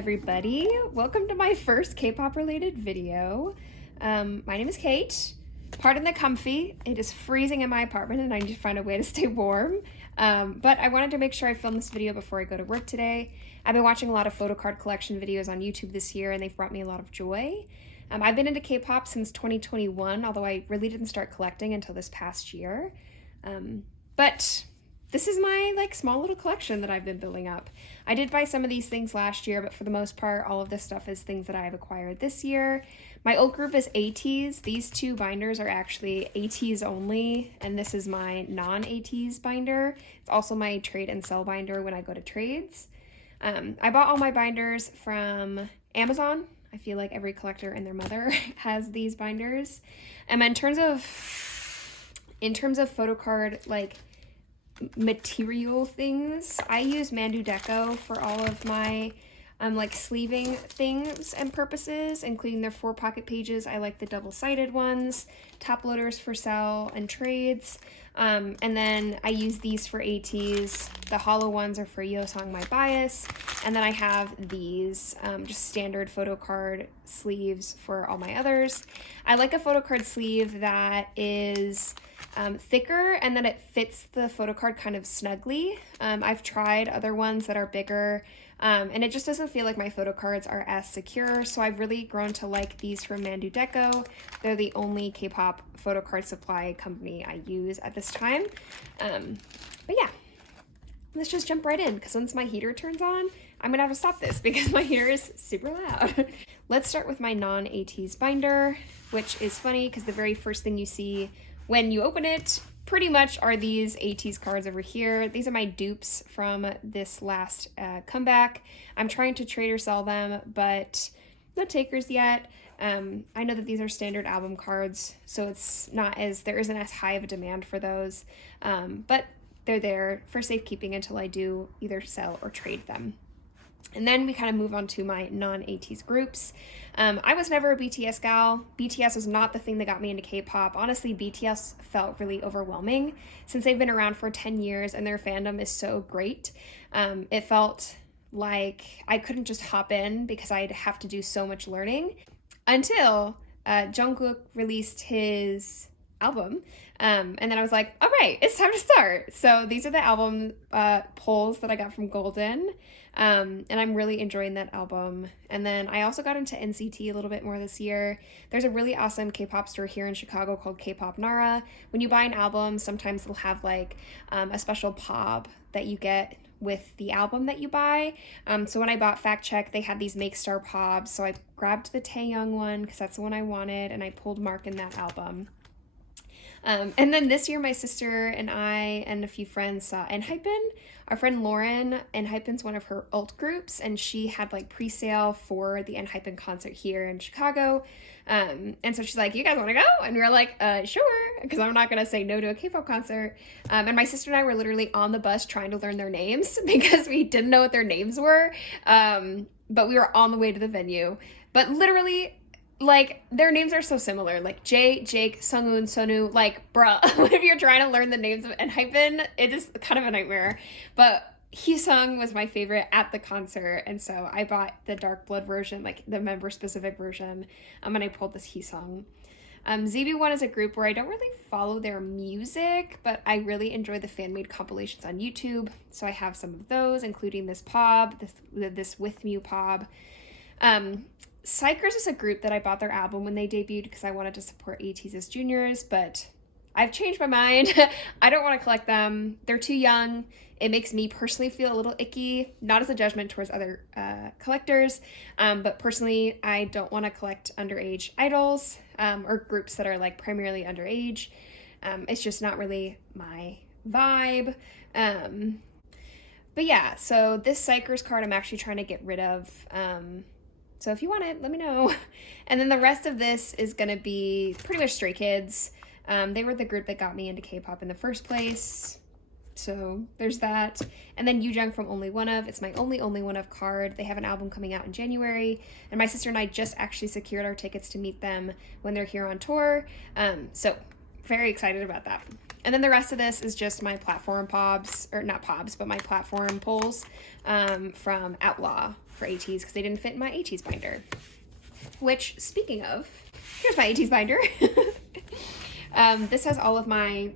everybody. Welcome to my first K-pop related video. My name is Kate. Pardon the comfy. It is freezing in my apartment and I need to find a way to stay warm. But I wanted to make sure I filmed this video before I go to work today. I've been watching a lot of Photocard collection videos on YouTube this year and they've brought me a lot of joy. I've been into K-pop since 2021, although I really didn't start collecting until this past year. But this is my small little collection that I've been building up. I did buy some of these things last year, but for the most part, all of this stuff is things that I've acquired this year. My old group is Ateez. These two binders are actually Ateez only, and this is my non-Ateez binder. It's also my trade and sell binder when I go to trades. I bought all my binders from Amazon. I feel like every collector and their mother has these binders. In terms of Photocard, material things, I use Mandu Deco for all of my sleeving things and purposes, including their 4 pocket pages. I like the double-sided ones, top loaders for sell and trades, and then I use these for Ateez. The hollow ones are for Yeosang My Bias, and then I have these just standard Photocard sleeves for all my others. I like a Photocard sleeve that is thicker and then it fits the Photocard kind of snugly. I've tried other ones that are bigger and it just doesn't feel like my Photocards are as secure, so I've really grown to like these from Mandu Deco. They're the only K-pop Photocard supply company I use at this time. But yeah, let's just jump right in, because once my heater turns on, I'm gonna have to stop this because my heater is super loud. Let's start with my non-Ateez binder, which is funny because the very first thing you see when you open it pretty much are these Ateez cards over here. These are my dupes from this last comeback. I'm trying to trade or sell them, but no takers yet. I know that these are standard album cards, so there isn't as high of a demand for those, but they're there for safekeeping until I do either sell or trade them. And then we kind of move on to my non-Ateez groups. I was never a BTS gal. BTS was not the thing that got me into K-pop. Honestly, BTS felt really overwhelming since they've been around for 10 years and their fandom is so great. It felt like I couldn't just hop in because I'd have to do so much learning until Jungkook released his album. And then I was like, all right, it's time to start. So these are the album polls that I got from Golden. And I'm really enjoying that album. And then I also got into NCT a little bit more this year. There's a really awesome K-pop store here in Chicago called K-pop Nara. When you buy an album, sometimes it'll have a special pop that you get with the album that you buy. So when I bought Fact Check, they had these Make Star pops. So I grabbed the Taeyoung one because that's the one I wanted, and I pulled Mark in that album. And then this year, my sister and I and a few friends saw ENHYPEN. Our friend Lauren, ENHYPEN's one of her alt groups, and she had pre-sale for the ENHYPEN concert here in Chicago. And so she's like, you guys want to go? And we were like, sure, because I'm not going to say no to a K-pop concert. And my sister and I were literally on the bus trying to learn their names because we didn't know what their names were. But we were on the way to the venue. But literally, their names are so similar, Jay, Jake, Sungwoon, Sonu, bruh, if you're trying to learn the names of ENHYPEN, it is kind of a nightmare, but Heesung was my favorite at the concert, and so I bought the Dark Blood version, the member-specific version, and I pulled this Heesung. ZB1 is a group where I don't really follow their music, but I really enjoy the fan-made compilations on YouTube, so I have some of those, including this POB, this With Mew POB. Psychers is a group that I bought their album when they debuted because I wanted to support Ateez as juniors, but I've changed my mind. I don't want to collect them. They're too young. It makes me personally feel a little icky, not as a judgment towards other collectors, but personally, I don't want to collect underage idols or groups that are primarily underage. It's just not really my vibe. But yeah, so this Psychers card I'm actually trying to get rid of. So if you want it, let me know. And then the rest of this is going to be pretty much Stray Kids. They were the group that got me into K-pop in the first place. So there's that. And then Yoojung from Only One Of. It's my only One Of card. They have an album coming out in January. And my sister and I just actually secured our tickets to meet them when they're here on tour. So very excited about that. And then the rest of this is just my platform pobs, or not pobs, but my platform pulls from Outlaw for Ateez, because they didn't fit in my Ateez binder. Which, speaking of, here's my Ateez binder. This has all of my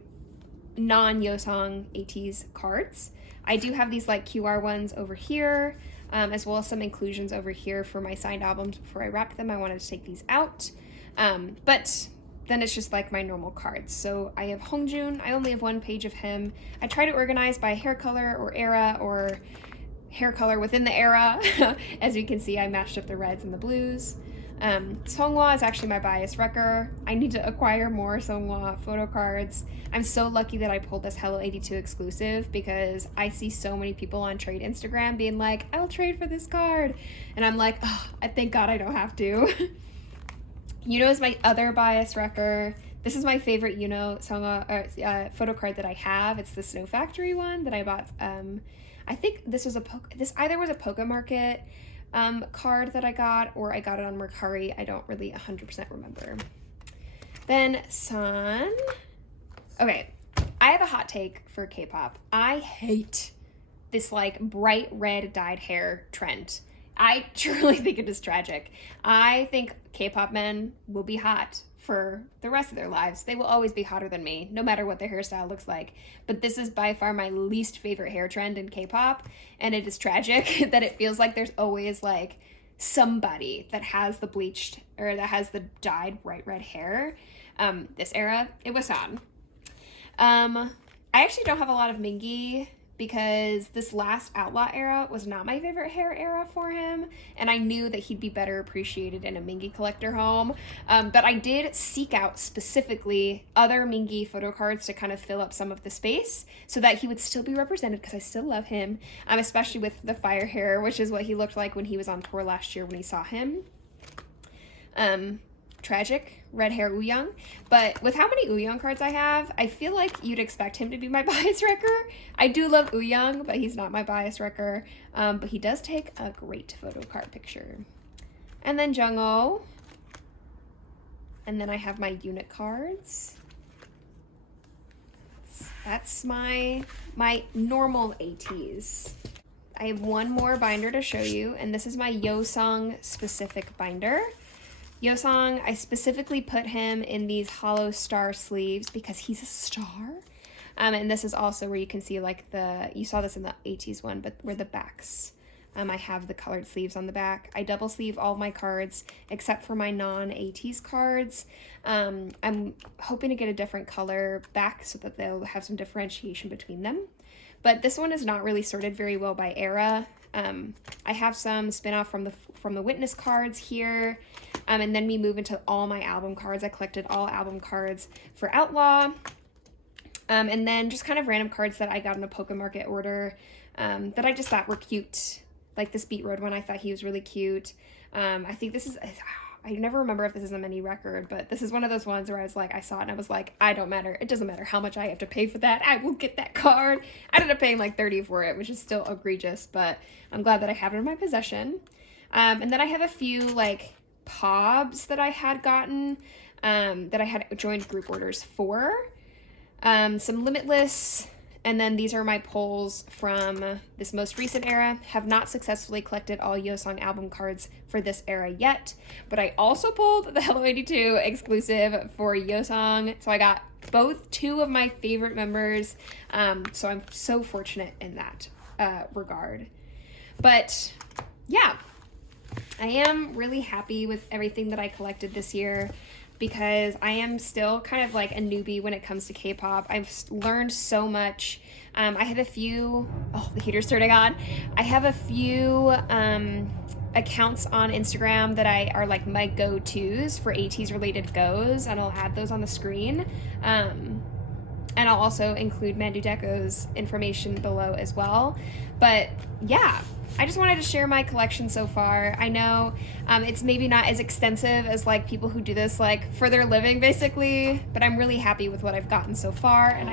non-Yeosang Ateez cards. I do have these like QR ones over here, as well as some inclusions over here for my signed albums. Before I wrapped them, I wanted to take these out. But then it's just like my normal cards. So I have Hongjoon. I only have one page of him. I try to organize by hair color or era, or hair color within the era. As you can see, I matched up the reds and the blues. Seonghwa is actually my bias wrecker. I need to acquire more Seonghwa photo cards. I'm so lucky that I pulled this Hello 82 exclusive, because I see so many people on trade Instagram being like, I'll trade for this card. And I'm like, oh, I thank God I don't have to. Yuno is my other bias wrecker. This is my favorite Yuno Seonghwa photo card that I have. It's the Snow Factory one that I bought. I think this was this either was a Poke Market card that I got, or I got it on Mercari. I don't really 100% remember. Then Sun. Okay, I have a hot take for K-pop. I hate this like bright red dyed hair trend. I truly think it is tragic. I think K-pop men will be hot for the rest of their lives. They will always be hotter than me, no matter what their hairstyle looks like. But this is by far my least favorite hair trend in K-pop, and it is tragic that it feels like there's always like somebody that has the bleached, or that has the dyed bright red hair. This era, it was on. I actually don't have a lot of Mingi, because this last Outlaw era was not my favorite hair era for him, and I knew that he'd be better appreciated in a Mingi collector home. But I did seek out specifically other Mingi photo cards to kind of fill up some of the space so that he would still be represented, because I still love him, especially with the fire hair, which is what he looked like when he was on tour last year when we saw him. Tragic red hair Wooyoung, but with how many Wooyoung cards I have, I feel like you'd expect him to be my bias wrecker. I do love Wooyoung, but he's not my bias wrecker. But he does take a great photo card picture. And then Jungho, and then I have my unit cards. That's my normal Ateez. I have one more binder to show you, and this is my Yeosang specific binder. Yeosang, I specifically put him in these hollow star sleeves because he's a star. And this is also where you can see like you saw this in the Ateez one, but where the backs, I have the colored sleeves on the back. I double sleeve all my cards except for my non-Ateez cards. I'm hoping to get a different color back so that they'll have some differentiation between them. But this one is not really sorted very well by era. I have some spin-off from the Witness cards here. And then we move into all my album cards. I collected all album cards for Outlaw. And then just kind of random cards that I got in a Poke Market order that I just thought were cute. Like this Beat Road one, I thought he was really cute. I think this is, I never remember if this is a mini record, but this is one of those ones where I was like, I saw it and I was like, it doesn't matter how much I have to pay for that. I will get that card. I ended up paying like $30 for it, which is still egregious, but I'm glad that I have it in my possession. And then I have a few like pobs that I had gotten, that I had joined group orders for, some Limitless, and then these are my pulls from this most recent era. Have not successfully collected all Yeosang album cards for this era yet, but I also pulled the Hello 82 exclusive for Yeosang, so I got two of my favorite members, so I'm so fortunate in that regard. But yeah, I am really happy with everything that I collected this year, because I am still kind of like a newbie when it comes to K-pop. I've learned so much. I have a few, the heater's turning on. I have a few accounts on Instagram that are like my go-tos for Ateez related goes, and I'll add those on the screen. And I'll also include Mandu Deco's information below as well. But yeah, I just wanted to share my collection so far. I know it's maybe not as extensive as like people who do this like for their living basically, but I'm really happy with what I've gotten so far, and